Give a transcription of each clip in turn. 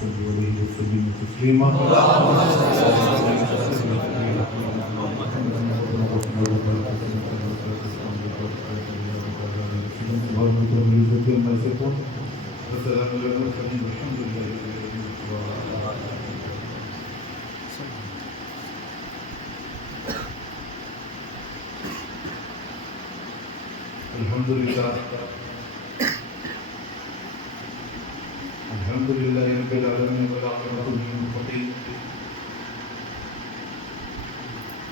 صلی علیہ وسلم تسلیما الحمدللہ رب العالمین والعاقبۃ للمتقین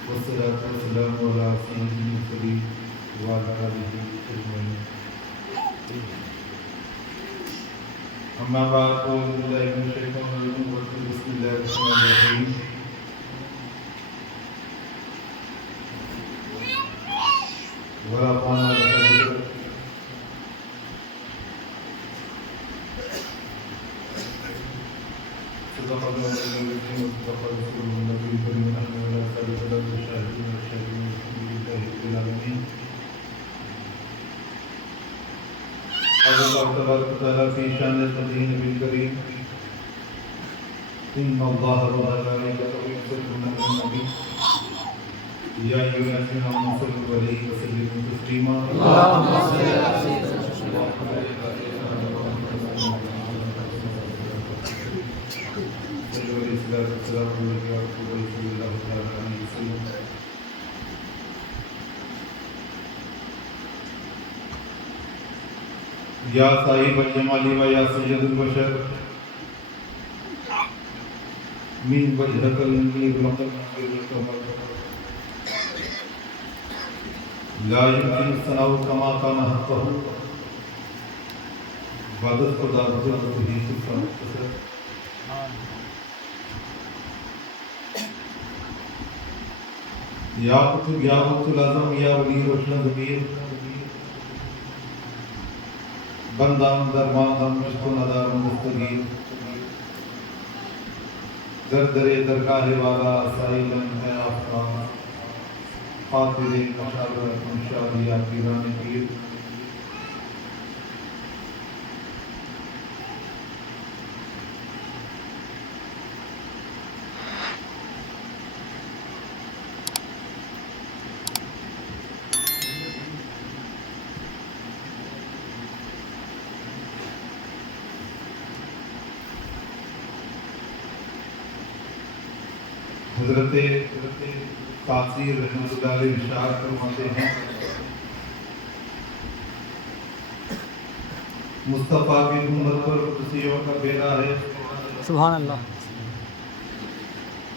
والصلاۃ والسلام علی سید المرسلین وعلی آلہ اجمعین اما بعد اعوذ باللہ من الشیطان الرجیم بسم اللہ الرحمن الرحیم ورفعنا لك ذکرک صدق الله العظيم وصدق رسوله النبي الكريم ونحن على ذلك لشاهدين والشاهدين والحمد لله رب العالمين. قال الله تبارك وتعالى في شان نبيه الكريم إن الله وملائكته يصلون على النبي يا أيها الذين آمنوا صلوا عليه وسلموا تسليما اللهم صل على سيدنا السلام علیکم ورحمۃ اللہ وبرکاتہ. یا صاحب الجمال و یا سید البشر من وجهك المنير والقمر لا يمكن الثناء كما كان حقه عبادت خدا به سبحانہ. یا قطب یا غوث العظم یا ولی روشن ضمیر بندان درمان دم مشت و ندار مستغیر در در درگاہ والا سائلن ہے آفران خاطر مشاورت مشاوری پیران پیر حضرت قاضی رحمۃ اللہ علیہ ارشاد فرماتے ہیں مصطفیٰ کی امت پر قدسیوں کا بیڑا ہے. سبحان اللہ.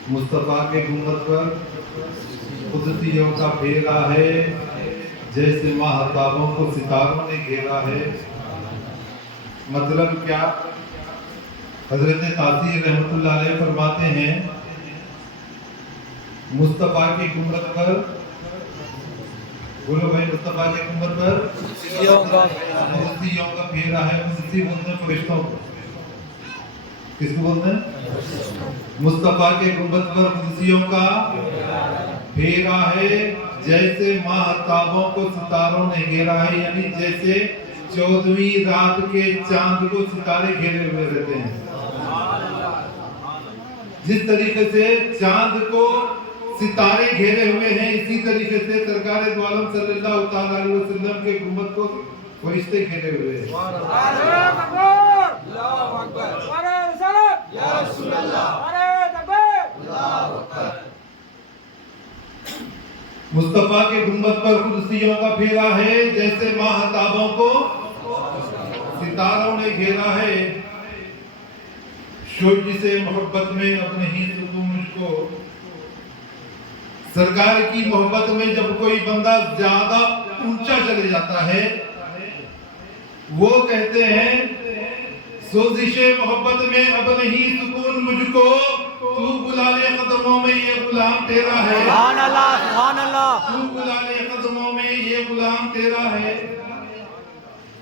مصطفیٰ کی امت پر قدسیوں کا بیڑا ہے جیسے ماہتابوں کو ستاروں نے گھیرا ہے. مطلب کیا؟ حضرت قاضی رحمۃ اللہ علیہ فرماتے ہیں مصطفیٰ کی امت پر بولو بھائی مصطفیٰ کی امت پر قدسیوں کا پھیرا ہے. قدسی بولتے ہیں فرشتوں کو. کس کو بولتے ہیں؟ مصطفیٰ کی امت پر قدسیوں کا پھیرا ہے جیسے ماہتابوں کو ستاروں نے گھیرا ہے. یعنی جیسے 14ویں رات کے چاند کو ستارے گھیرے ہوئے رہتے ہیں. جس طریقے سے چاند کو ستارے گھیرے ہوئے ہیں اسی طریقے سے سرکار دو عالم صلی اللہ تعالی علیہ وسلم کے امت کو فرشتے گھیرے ہوئے ہیں. اللہ اکبر یا رسول اللہ. مصطفیٰ کے امت پر قدسیوں کا پھیرا ہے جیسے ماہتابوں کو ستاروں نے گھیرا ہے. شوق سے محبت میں اپنے ہی سکون مجھ کو. سرکار کی محبت میں جب کوئی بندہ زیادہ اونچا چلے جاتا ہے وہ کہتے ہیں سوزش محبت میں اب نہیں سکون مجھ کو تو بلا لے قدموں میں یہ غلام تیرا ہے. سبحان اللہ سبحان اللہ. تو بلا لے قدموں میں یہ غلام تیرا ہے.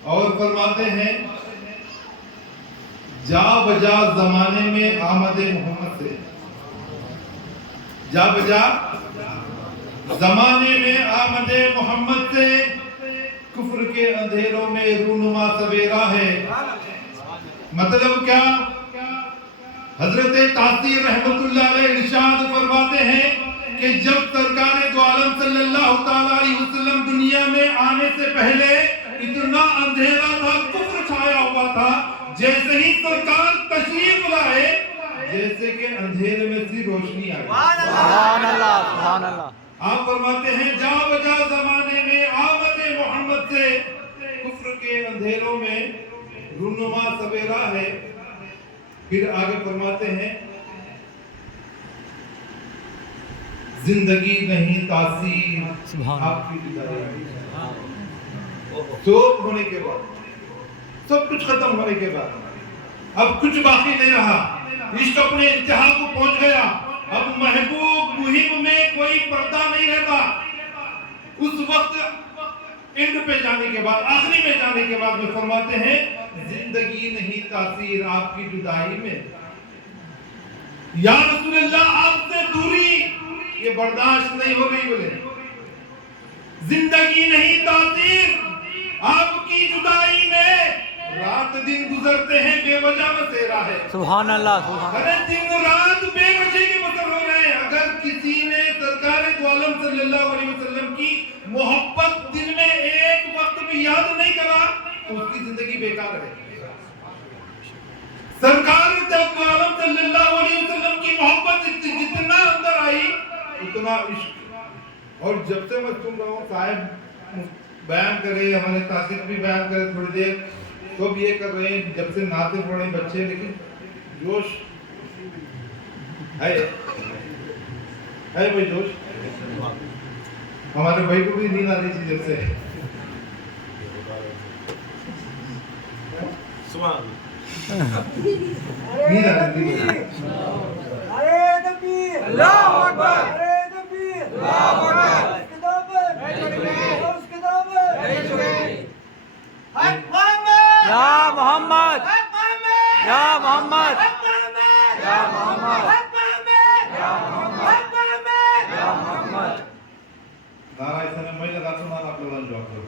اور فرماتے ہیں جا بجا زمانے میں آمد محمد سے. جا بجا زمانے میں آمد محمد سے کفر کے اندھیروں میں رونما سویرا ہے. مطلب کیا؟ حضرت تاثیر رحمتullah علیہ ارشاد فرماتے ہیں کہ جب سرکار دو عالم صلی اللہ تعالی علیہ وسلم دنیا میں آنے سے پہلے اتنا اندھیرا تھا، کفر چھایا ہوا تھا، جیسے ہی سرکار تشریف لائے جیسے کہ اندھیرے میں سے روشنی آ گئی۔ سبحان اللہ، سبحان اللہ۔ آپ فرماتے ہیں جا بجا زمانے میں آمد محمد سے کفر کے اندھیروں میں رونما سویرا ہے۔ پھر آگے فرماتے ہیں زندگی نہیں تاثیر آپ کی جدائی، سوپ ہونے کے بعد، سب کچھ ختم ہونے کے بعد اب کچھ باقی نہیں رہا، عشق اپنے انتہا کو پہنچ گیا، اب محبوب مہم میں کوئی پردہ نہیں رہتا۔ اس وقت اینڈ پہ جانے کے بعد، آخری میں جانے کے بعد میں فرماتے ہیں زندگی نہیں تاثیر آپ کی جدائی میں، یا رسول اللہ آپ سے دوری یہ برداشت نہیں ہو رہی، بولے زندگی نہیں تاثیر آپ کی جدائی میں، رات دن گزرتے ہیں بے وجہ بسیرا ہے۔ سبحان اللہ، سبحان اللہ۔ ہر دن رات بے وجہ کے بسر ہو رہے ہیں۔ اگر کسی نے سرکار دو عالم صلی اللہ علیہ وسلم کی محبت دن میں ایک وقت بھی یاد نہیں کرا تو اس کی زندگی بیکار رہے گی۔ سرکار دو عالم صلی اللہ علیہ وسلم کی محبت جتنا اندر آئی اتنا عشق۔ اور جب سے میں سن رہا ہوں صاحب بیان کرے، ہمارے تاثیر بھی بیان کرے تھوڑی دیر، تو بھی یہ کر رہے ہیں جب سے نعتیں پڑھیں بچے، لیکن جوش ہے بھائی، جوش ہمارے بھائی کو بھی نیند آ رہی تھی جب سے۔ نیند آ رہی تھی۔ اللہ اکبر، اللہ اکبر، یا محمد، یا محمد، یا محمد، یا محمد۔ نعرہ اسلام میں لگا سنا آپ لوگوں جواب کرو۔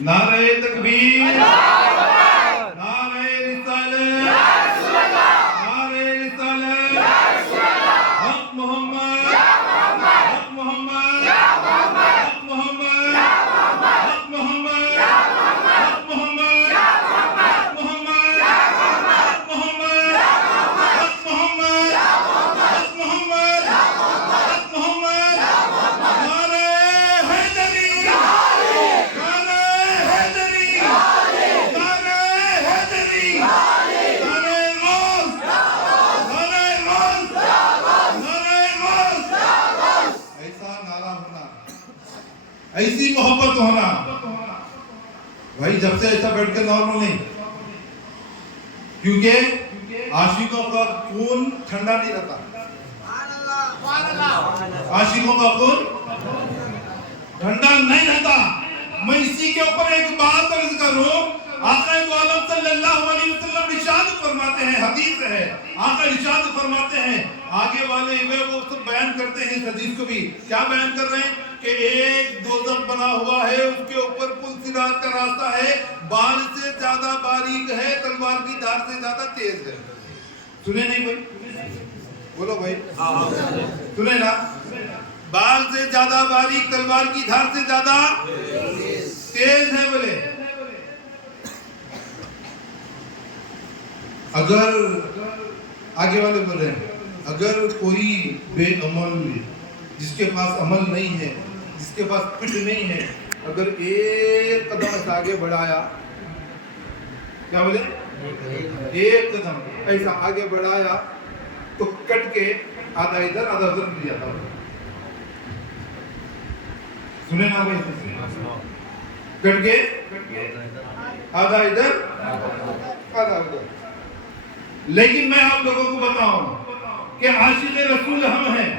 نعرہ تکبیر، نعرہ رسالت، نعرہ رسالت، حق محمد، حق محمد، حق محمد، حق محمد، حق محمد، حق محمد، حق محمد، حق محمد، حق محمد، حق محمد، نعرہ حیدری، نعرہ حیدری، نعرہ حیدری، نعرہ غوث، نعرہ غوث، نعرہ غوث۔ ایسا نعرہ ہونا، ایسی محبت ہونا بھائی، جب سے ایسا بیٹھ کے نارمل نہیں، کیونکہ عاشقوں کا خون ٹھنڈا نہیں رہتا، عاشقوں کا خون ٹھنڈا نہیں رہتا۔ میں اسی کے اوپر ایک بات عرض کروں، آقا دو عالم صلی اللہ علیہ وسلم ارشاد فرماتے ہیں، حدیث ہے، آقا ارشاد فرماتے ہیں، آگے والے وہ سب بیان کرتے ہیں اس حدیث کو بھی، کیا بیان کر رہے ہیں کہ ایک دوزخ بنا ہوا ہے، اس کے اوپر پل صراط کا راستہ ہے، بال سے زیادہ باریک ہے، تلوار کی دھار سے زیادہ تیز ہے۔ سنے نہیں بھائی؟ بولو بھائی، سنے نا؟ بال سے زیادہ باریک، تلوار کی دھار سے زیادہ تیز ہے بولے۔ اگر آگے والے بول رہے ہیں اگر کوئی بے عمل جس کے پاس عمل نہیں ہے، جس کے پاس کچھ نہیں ہے، اگر ایک قدم ایسا آگے بڑھایا، کیا بولے؟ ایک قدم ایسا آگے بڑھایا تو کٹ کے آدھا ادھر آدھا ادھر مل جاتا ہے۔ سنے نا بھائی؟ کٹ کے آدھا ادھر آدھا ادھر۔ لیکن میں آپ لوگوں کو بتاؤں کہ عاشق رسول ہم ہیں،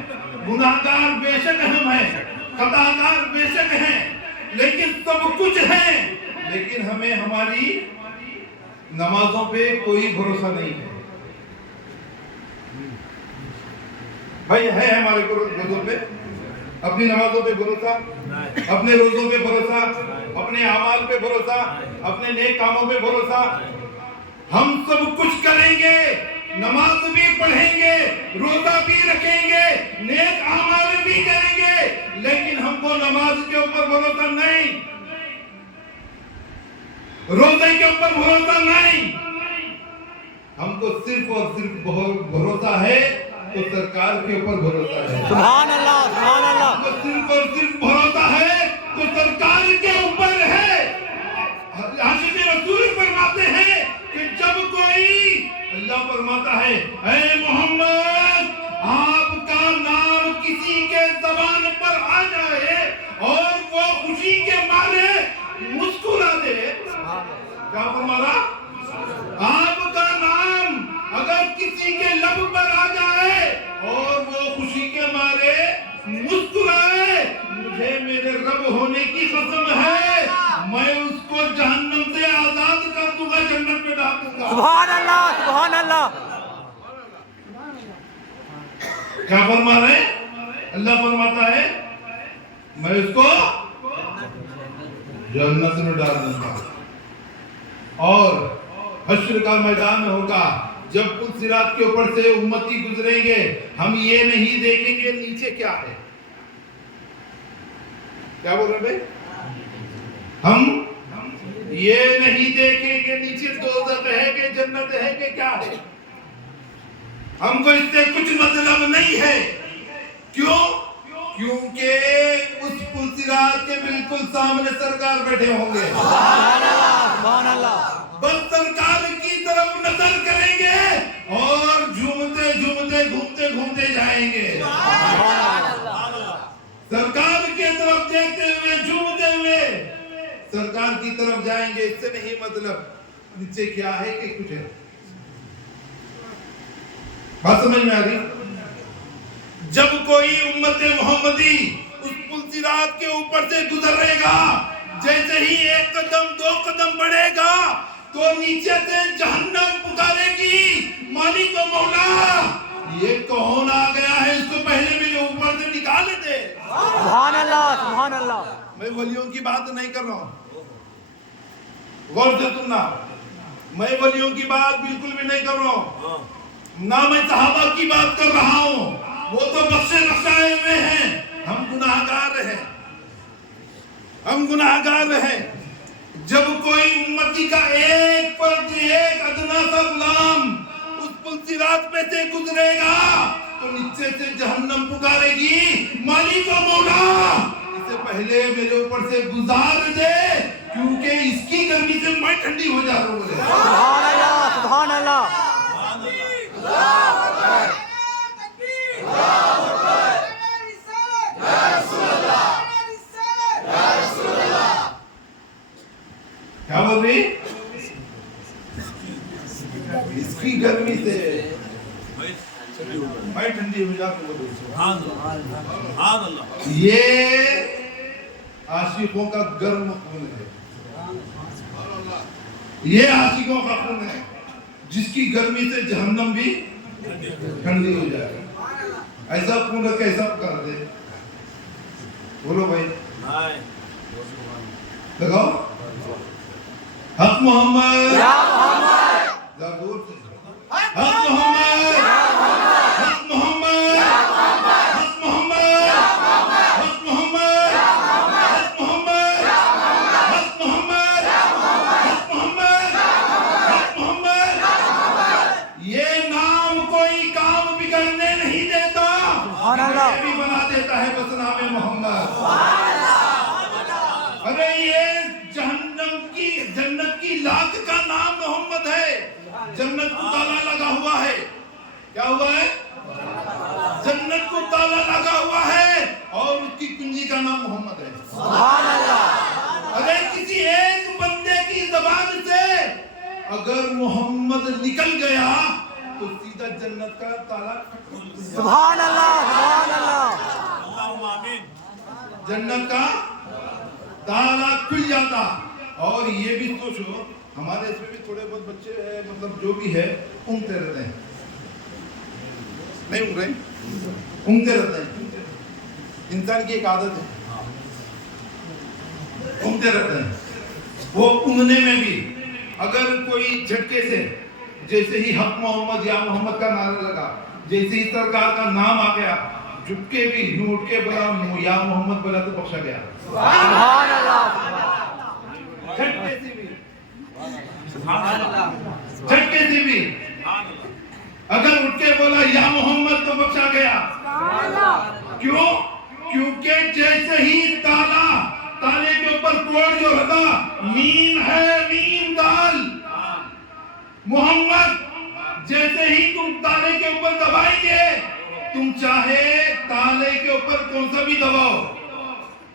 گناہگار بے شک ہم ہیں، خطاکار بے شک ہیں، لیکن سب کچھ ہیں، لیکن ہمیں ہماری نمازوں پہ کوئی بھروسہ نہیں ہے۔ بھائی ہے ہمارے روزوں پہ، اپنی نمازوں پہ بھروسہ، اپنے روزوں پہ بھروسہ، اپنے اعمال پہ بھروسہ، اپنے نیک کاموں پہ بھروسہ۔ ہم سب کچھ کریں گے नमाज भी पढ़ेंगे, रोजा भी रखेंगे, नेक अमाल भी करेंगे, लेकिन हमको नमाज के ऊपर भरोसा नहीं, रोजे के ऊपर भरोसा नहीं, हमको सिर्फ और सिर्फ भरोसा है तो सरकार के ऊपर भरोसा है। सुभान अल्लाह, सुभान अल्लाह। हमको सिर्फ और सिर्फ भरोसा है तो सरकार के ऊपर है। आशिक़ रसूल फरमाते हैं कि जब कोई अल्लाह फरमाता है, ऐ मोहम्मद, आपका नाम किसी के ज़बान पर आ जाए और वो खुशी के मारे मुस्कुरा दे, क्या फरमाया? आपका नाम अगर किसी के लब पर आ जाए और वो खुशी के मारे मुस्कुराए, मुझे मेरे रब होने की कसम है, मैं उसको जहन्नम से आजाद कर दूंगा, जन्नत में डाल दूंगा। सुभान अल्लाह, सुभान अल्लाह। क्या फरमा रहे? अल्लाह फरमाता है, मैं उसको जन्नत में डाल दूंगा। और हश्र का मैदान होगा, जब पुल सिरात के ऊपर से उम्मती गुजरेंगे, हम ये नहीं देखेंगे नीचे क्या है। क्या बोल रहे भाई? हम ये नहीं देखेंगे नीचे दोज़ख है कि जन्नत है कि क्या है। हमको इससे कुछ मतलब नहीं है। क्यों? क्योंकि उस पुल सिरात के बिल्कुल सामने सरकार बैठे होंगे। सुभान अल्लाह, सुभान अल्लाह। बस सरकार की तरफ नजर करेंगे और झूमते झूमते घूमते घूमते जाएंगे। सरकार की तरफ देखते हुए झूमते हुए सरकार की तरफ जाएंगे। इससे नहीं मतलब नीचे क्या है कि कुछ है। बात समझ में आ रही? जब कोई उम्मते मोहम्मदी उस पुल सिरात के ऊपर से गुजरेगा, जैसे ही एक कदम दो कदम बढ़ेगा तो नीचे से जहन्नम पुकारेगी, मालिक व मौला, ये कौन आ गया है, इसको पहले मेरे ऊपर से निकाल दे। सुभान अल्लाह, सुभान अल्लाह। मैं वलियों की बात नहीं कर रहा हूँ, गौर से सुनना, मैं वलियों की बात बिल्कुल भी नहीं कर रहा हूँ, ना मैं सहाबा की बात कर रहा हूँ, वो तो बख्शे बख्शाए हुए हैं, हम गुनाहगार हैं, हम गुनाहगार हैं। जब कोई उम्मती का एक फर्द, एक अदना सा गुलाम उस पुल सिरात पे से गुजरेगा तो नीचे से जहन्नम पुकारेगी, मालिक व मौला, इससे पहले मेरे ऊपर से गुजार दे, क्योंकि इसकी गर्मी से मैं ठंडी हो जा रहा हूँ। सुभान अल्लाह, सुभान अल्लाह। क्या बोल रही? इसकी गर्मी से मैं ठंडी हो जाता हूँ। ये आशिकों का गर्म खून है, ये आशिकों का खून है जिसकी गर्मी से जहन्नम भी ठंडी हो जाए। ऐसा खून कैसा कर दे? बोलो भाई, लगाओ हक मोहम्मद, या मोहम्मद, हक मोहम्मद, हक मोहम्मद, हक मोहम्मद, हक मोहम्मद, हक मोहम्मद, हक मोहम्मद, हक मोहम्मद, हक मोहम्मद। ये नाम कोई काम बिगड़ने नहीं देता, ये भी बना देता है बस नाम मोहम्मद। अरे ये जन्नत की लात का नाम मोहम्मद है। जन्नत को ताला लगा हुआ है। क्या हुआ है? जन्नत को ताला लगा हुआ है और उसकी कुंजी का नाम मोहम्मद है। सुभान अल्लाह। अगर किसी एक बंदे की जबान से अगर मोहम्मद निकल गया तो सीधा जन्नत का ताला। सुभान अल्लाह, सुभान अल्लाह। जन्नत का ताला खुल जाता। और ये भी सोचो, हमारे इसमें भी थोड़े बहुत बच्चे हैं, मतलब जो भी है, ऊँघते रहते हैं, नहीं ऊँघ रहे, ऊँघते रहते हैं। इंसान की एक आदत है, ऊँघते रहते हैं। वो ऊँघने में भी अगर कोई झटके से जैसे ही हक मोहम्मद या मोहम्मद का नारा लगा, जैसे ही सरकार का नाम आ गया, झुक के भी यूं उठ के बोला या मोहम्मद बोला तो बख्शा गया। सुभान अल्लाह, झटके से भी, झटके से भी अगर उठ के बोला या मोहम्मद तो बख्शा गया। क्यों? क्योंकि जैसे ही ताले के ऊपर कोड जो लगा, मीम है, मीम दाल मोहम्मद, जैसे ही तुम ताले के ऊपर दबाएंगे, तुम चाहे ताले के ऊपर कौन सा भी दबाओ,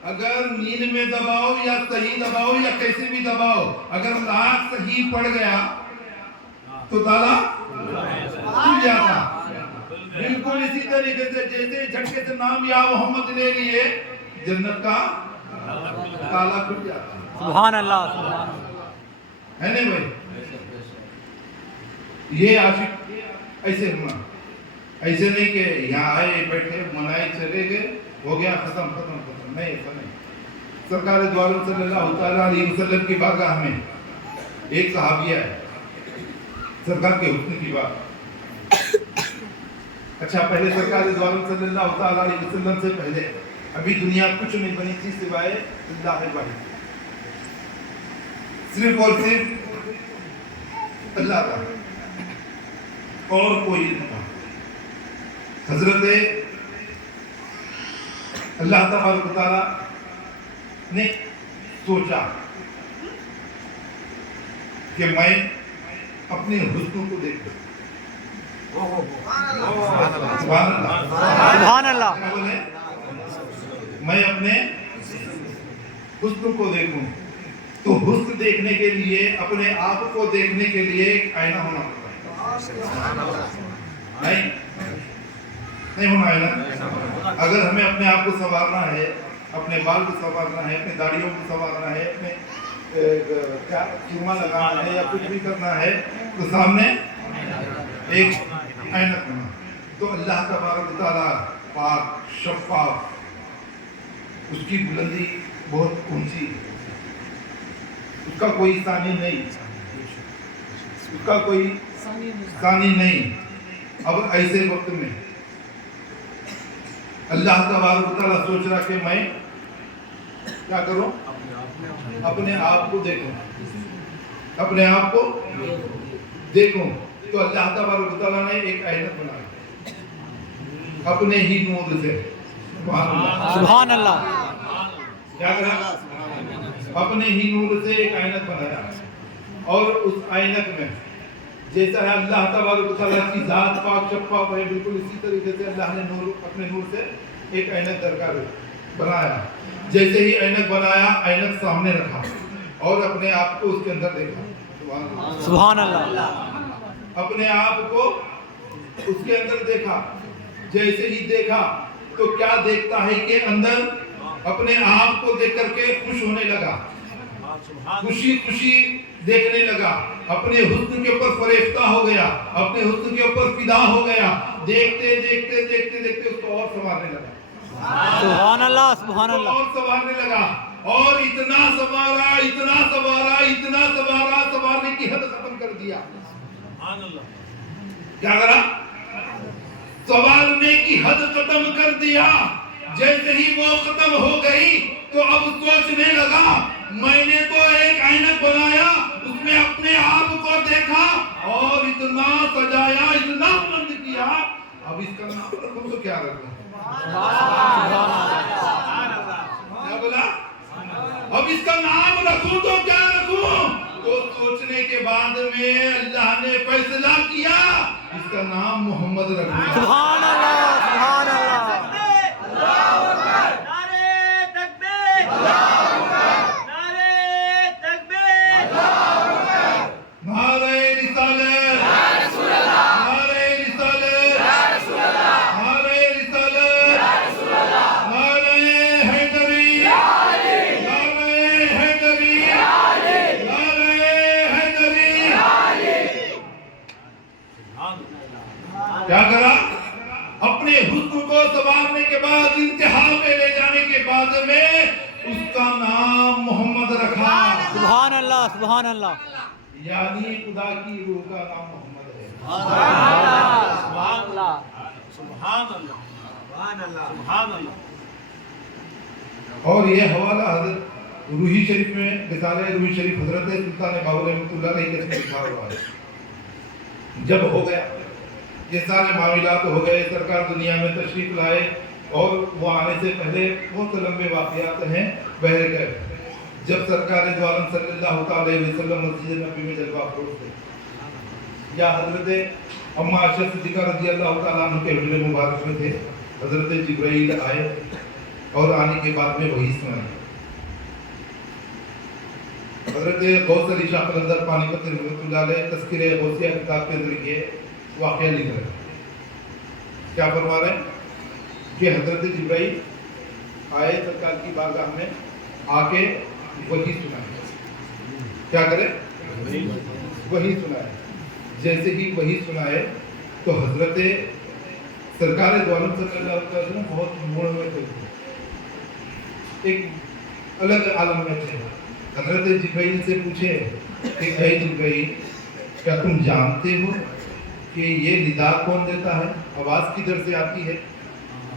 अगर मीन में दबाओ या सही दबाओ या कैसे भी दबाओ, अगर लाख सही पड़ गया तो ताला खुल जाता। बिल्कुल इसी तरीके से जैसे झटके से नाम या मोहम्मद ले लिए, जन्नत का ताला खुल जाता। सुभान अल्लाह, है नहीं भाई? ये आशिक ऐसे हुआ, ऐसे नहीं कि यहाँ आए बैठे मनाए चले गए, हो गया खत्म खत्म खत्म, नहीं ऐसा नहीं। सरकार द्वारा सल्लल्लाहु अलैहि वसल्लम की बारगाह में एक सहाबिया है, सरकार के हुक्म की बात। अच्छा, पहले सरकार द्वारा सल्लल्लाहु अलैहि वसल्लम से पहले अभी दुनिया कुछ नहीं बनी थी सिवाय अल्लाह के वाहिद, सिर्फ और सिर्फ अल्लाह का, और कोई नहीं था। हजरत अल्लाह तबारक व तआला ने सोचा कि मैं अपने हुस्न को देखूं। सुभान अल्लाह, सुभान अल्लाह, क्या बोले? मैं अपने हुस्न को देखूं। तो हुस्न देखने के लिए, अपने आप को देखने के लिए एक आईना होना पड़ता है। नहीं होना है ना? अगर हमें अपने आप को संवारना है, अपने बाल को संवारना है, अपने दाढ़ियों को संवारना है, अपने क्या चूमा लगाना है या कुछ भी करना है, तो सामने एक ऐनक बना। तो अल्लाह तबारक व तआला पाक शफ़ाफ, उसकी बुलंदी बहुत ऊंची, उसका कोई सानी नहीं, उसका कोई सानी नहीं। अब ऐसे वक्त में अल्लाह तबारक व तआला सोच रहा कि मैं क्या करूं? अपने आप को देखूं, अपने आप को देखूं। तो अल्लाह तबारक व तआला ने एक ऐनक बनाया अपने ही नूर से। सुभान अल्लाह, क्या करा? अपने ही नूर से एक ऐनक बनाया, और उस ऐनक में जैसा है अल्लाह तबारक व तआला की जात पाक शफ़ाफ है, बिल्कुल इसी तरीके से अल्लाह ने नूर, अपने नूर से एक ऐनक दरकार बनाया। जैसे ही ऐनक बनाया, ऐनक सामने रखा और अपने आप को उसके अंदर देखा। सुभान अल्लाह, अपने आप को उसके अंदर देखा। जैसे ही देखा तो क्या देखता है कि अंदर अपने आप को देख करके खुश होने लगा, खुशी खुशी देखने लगा, अपने हुस्न के ऊपर फरेफ्ता हो गया, अपने हुस्न के ऊपर फिदा हो गया। देखते देखते देखते देखते उसको और संवारने लगा। सुभान अल्लाह, सुभान अल्लाह, और संवारने लगा, और इतना संवारा, इतना संवारा, इतना संवारा, संवारने की हद खत्म कर दिया। क्या करा? संवारने की हद खत्म कर दिया। जैसे ही वो खत्म हो गई तो अब सोचने लगा, मैंने तो एक ऐनक बनाया, उसमें अपने आप को देखा और इतना सजाया, इतना बुलंद किया, अब इसका नाम रखूं तो क्या रखूं? क्या बोला? अब इसका नाम रखूं तो क्या रखूं? तो सोचने के बाद में अल्लाह ने फैसला किया, इसका नाम मोहम्मद रखूं। सुभान अल्लाह, सुभान अल्लाह, क्या करा? अपने हुस्न को संवारने के बाद, इंतहा पे ले जाने के बाद में उसका नाम मोहम्मद रखा। सुभान अल्लाह, सुभान अल्लाह। यानी खुदा की रूह का नाम मोहम्मद है। सुभान अल्लाह सुभान अल्लाह सुभान अल्लाह। और ये हवाला हजरत रूही शरीफ में रिसाले रूही शरीफ हजरत सुल्तान बाहुल रहमतुल्लाह अलैहि के लिखा हुआ है। जब हो गया ये सारे मामलात हो गए, सरकार दुनिया में तशरीफ लाए और वो आने से पहले बहुत लंबे वाक़यात हैं बहर गए। जब सरकार दो आलम सल्लल्लाहु अलैहि वसल्लम मस्जिद नबी में जलवा फरोज थे, या हजरत अम्मा आयशा सिद्दीक़ा रज़ियल्लाहु तआला अन्हा के हुजूर मुबारक में थे, हजरत जिब्राइल आए और आने के बाद में वही सुनाई। हजरत गौस अली शाह कलंदर पानीपत रहमतुल्लाह अलैह तज़किरे गौसिया किताब के अंदर ये वाक़या लिख रहे हैं। क्या फरमा रहे हैं कि हजरत जिब्राइल आए सरकार की बारगाह में, आके वही सुनाए। क्या करे? वही सुनाए। जैसे ही वही सुनाए तो हजरत सरकार दो आलम सल्लल्लाहु अलैहि वसल्लम बहुत मूड में थे, एक अलग आलम में थे। हजरत जिब्राइल से पूछे कि ऐ जिब्राइल, क्या तुम जानते हो कि ये निदा कौन देता है, आवाज़ किधर से आती है?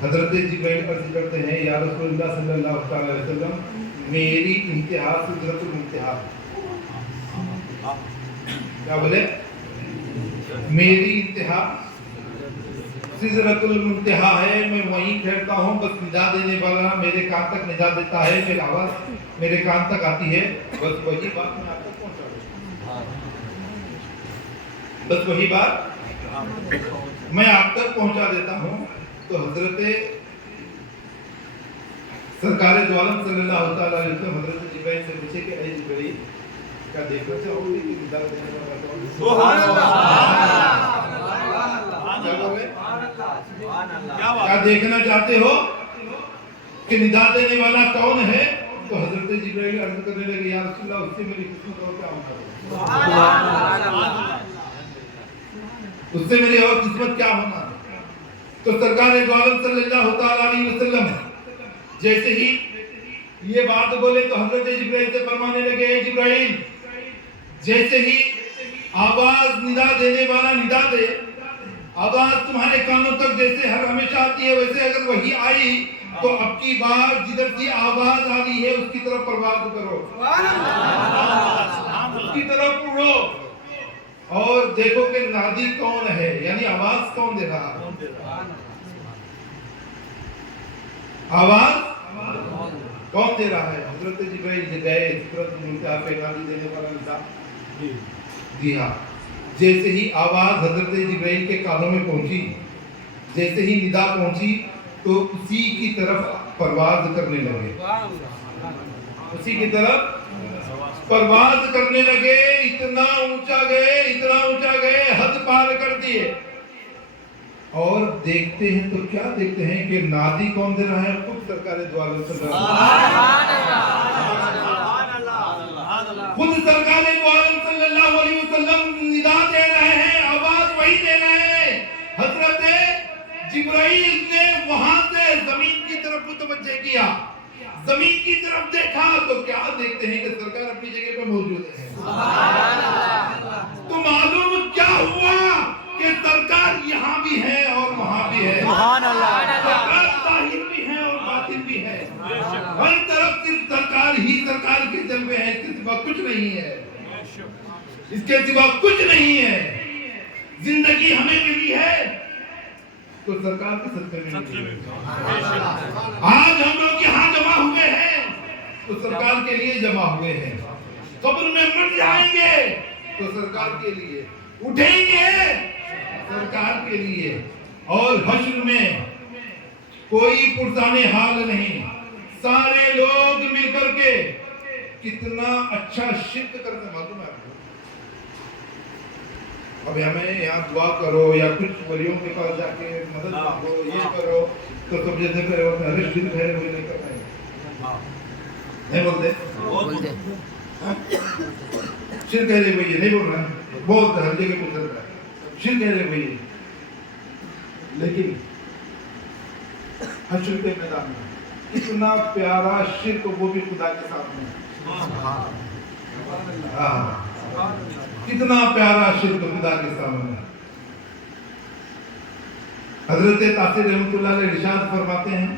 हजरत जिब्राइल अर्ज़ करते हैं, या रसूलुल्लाह सल्लल्लाहु अलैहि वसल्लम, मेरी इंतहा सिदरतुल मुंतहा। क्या बोले? मेरी इंतहा सिदरतुल मुंतहा है, मैं वहीं ठहरता हूँ, बस निदा देने वाला मेरे कान तक निदा देता है, मेरी आवाज़ मेरे कान तक आती है, बस वही बात मैं आप तक पहुँचा देता हूँ, बस वही बात मैं आप तक पहुँचा देता हूँ। तो हजरत सरकार दो आलम सल्लल्लाहु अलैहि वसल्लम हजरत जिब्राइल से पूछे कि ऐ जिब्राइल, क्या देखना चाहोगे कि निदा देने वाला कौन है? सुभान अल्लाह क्या बोल रहे? क्या बात? क्या देखना चाहते हो कि निदा देने वाला कौन है? तो हजरत जिब्राइल अर्ज करने लगे, या रसूलल्लाह, उससे मेरी किस्मत और क्या होना है? उससे मेरी और किस्मत क्या होना? तो सरकार दो आलम सल्लल्लाहु अलैहि वसल्लम जैसे ही ये बात बोले तो हजरत जिब्राइल से फरमाने लगे, ऐ जिब्राइल, जैसे ही आवाज निदा देने वाला निदा दे, आवाज तुम्हारे कानों तक जैसे हर हमेशा आती है, वैसे अगर वही आई तो अब की बार जिधर से आवाज आ रही है उसकी तरफ परवाज करो, उसकी तरफ उड़ो और देखो कि नादी कौन है, यानी आवाज कौन दे रहा है। आवाज कौन दे रहा है? हजरत जिब्राइल गए, सिदरतुल मुंतहा पे नादी देने वाला निदा दिया। जैसे ही आवाज हजरत जिब्राइल के कानों में पहुंची, जैसे ही निदा पहुंची तो उसी की तरफ परवाज करने लगे, उसी की तरफ परवाज करने लगे। इतना ऊंचा गए, हद पार कर दिए। और देखते हैं तो क्या देखते हैं कि नादी कौन दे रहा है? खुद सरकार दो आलम सल्लल्लाहु अलैहि वसल्लम, खुद सरकार दो आलम सल्लल्लाहु अलैहि वसल्लम निदा दे रहे हैं, आवाज वही दे रहे हैं। हजरत जिब्राइल ने वहां से जमीन की तरफ मुतवज्जे किया, जमीन की तरफ देखा तो क्या देखते हैं कि सरकार अपनी जगह पे मौजूद है। तो मालूम क्या हुआ कि सरकार यहाँ भी है और वहाँ भी है, सुभान अल्लाह सरकार जाहिर भी है और बातिन भी है। हर तरफ सिर्फ सरकार ही सरकार के जलवे हैं, इसके सिवा कुछ नहीं है, इसके सिवा कुछ नहीं है। जिंदगी हमें मिली है तो सरकार के सदके में मिली है। आज हम लोग यहाँ जमा हुए हैं तो सरकार के लिए जमा हुए हैं, कब्र में मर जाएंगे तो सरकार के लिए, उठेंगे सरकार के लिए, और हश्र में कोई पुरसाने हाल नहीं, सारे लोग मिलकर के कितना अच्छा शिरक करते मालूम है आपको। अभी हमें यहाँ दुआ करो या कुछ वलियों के पास जाके मदद मांगो, ये करो तो सब जैसे करे अरे शिरक है वही नहीं करना है, नहीं बोलते शिरक है भैया, नहीं बोल रहा है, बहुत हर जगह पे चल रहा है शिरक है भैया। लेकिन हश्र के मैदान में इतना प्यारा शिरक, वो भी खुदा के साथ में। कितना प्यारा शिर्क खुदा के सामने। हजरत तासिर रहमतुल्लाह अलैह इरशाद फरमाते हैं,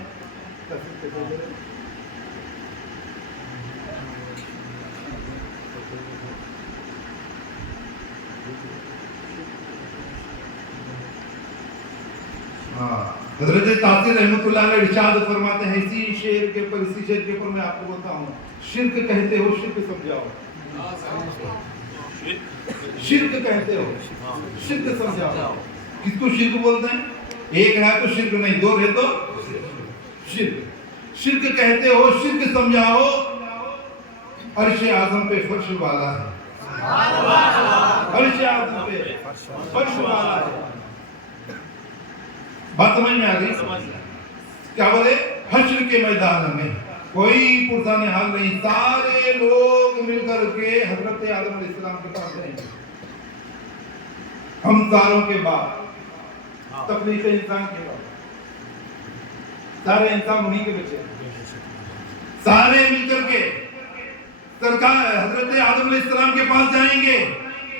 हजरत तासिर रहमतुल्लाह अलैह इरशाद फरमाते हैं, इसी शेर के ऊपर मैं आपको बोलता हूँ, शिर्क कहते हो, शिर्क समझाओ। शिर्क कहते हो, शिर्क समझाओ। किसको शिर्क बोलते हैं? एक है तो शिर्क नहीं, दो है तो शिर्क। शिर्क कहते हो, शिर्क समझाओ। अर्श आज़म पे फर्श वाला है, अर्श आज़म पे फर्श वाला है। बात समझ में आ गई? क्या बोले? हश्र के मैदान में कोई पुरसाने हाल नहीं, सारे लोग मिलकर के हजरत आदम अलैहिस्सलाम के पास जाएंगे। हम सारों के बाद, तकलीफ इंसान के बाद, सारे इंसान उन्हीं के बच्चे, सारे मिलकर के सरकार हजरत आदम अलैहिस्सलाम के पास जाएंगे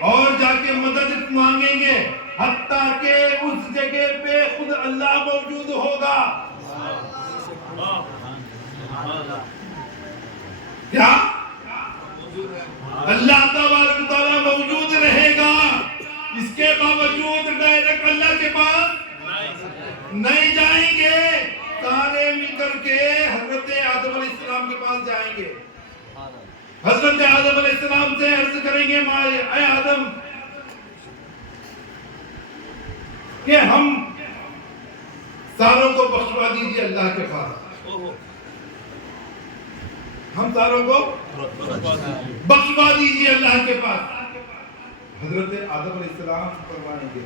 और जाके मदद मांगेंगे, हत्ता के उस जगह पे खुद अल्लाह मौजूद होगा। क्या? अल्लाह तबारक तआला मौजूद रहेगा। इसके बावजूद डायरेक्ट अल्लाह के पास नहीं जाएंगे, सारे मिलकर के हजरत आदम अलैहिस्सलाम के पास जाएंगे। हजरत आदम अलैहिस्सलाम से अर्ज करेंगे, ऐ आदम कि हम सारों को बख्शवा दीजिए अल्लाह के पास, हम सारों को बख्शवा दीजिए अल्लाह के पास। हजरत आदम अलैहिस्सलाम फरमाएंगे,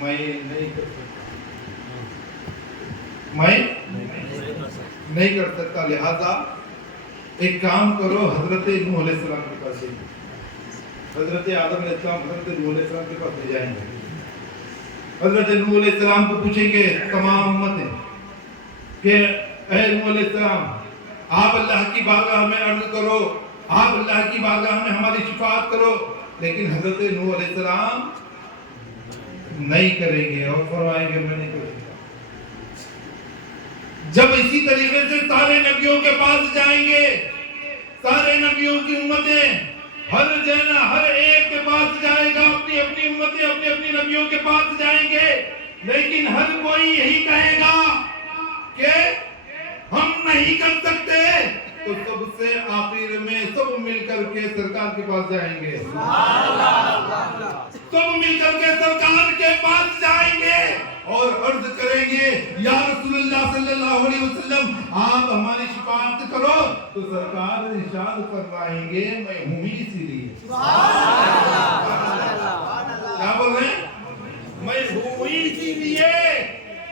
मैं नहीं कर सकता, मैं नहीं कर सकता, लिहाजा एक काम करो, हजरत नूह अलैहिस्सलाम के पास जाइए। हजरत आदम अलैहिस्सलाम हजरत नूह अलैहिस्सलाम के पास ले जाएंगे। हजरत नूह अलैहिस्सलाम को पूछेंगे तमाम उम्मतें कि ऐ नूह अलैहिस्सलाम, आप अल्लाह की बारगाह में अर्ज करो, आप अल्लाह की बारगाह में हमारी शिफाअत करो। लेकिन हजरत नूह अलैहिस्सलाम नहीं करेंगे और फरमाएंगे मैं नहीं करूंगा। जब इसी तरीके से सारे नबियों के पास जाएंगे, सारे नबियों की उम्मतें हर जना हर एक के पास जाएगा, अपनी अपनी उम्मतें अपने अपने नबियों के पास जाएंगे, लेकिन हर कोई यही कहेगा कि हम नहीं कर सकते। तो सबसे आखिर में सब मिलकर के सरकार के पास जाएंगे, सब मिलकर के सरकार के पास जाएंगे और अर्ज करेंगे, या रसूलुल्लाह सल्लल्लाहु अलैहि वसल्लम आप हमारी शिफाअत करो। तो सरकार इरशाद फरमाएंगे, मैं हूं ही इसीलिए। क्या बोल रहे हैं? मैं हूं ही इसीलिए,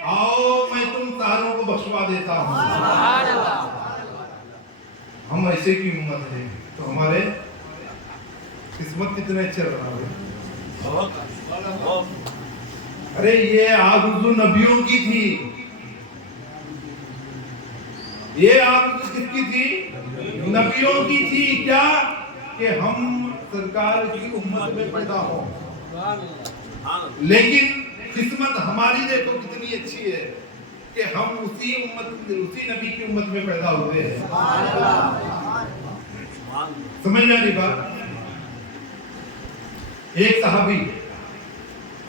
आओ मैं तुम सारों को बख्शवा देता हूं। हम ऐसे की उम्मत है तो हमारे किस्मत कितने अच्छे बना हुए। अरे ये आरज़ू नबियों की थी, ये आरज़ू किसकी थी? नबियों की थी। क्या? कि हम सरकार की उम्मत में पैदा हो। लेकिन किस्मत हमारी देखो कितनी अच्छी है कि हम उसी नबी की उम्मत में पैदा हुए हैं। समझ में आ रही बात? एक सहाबी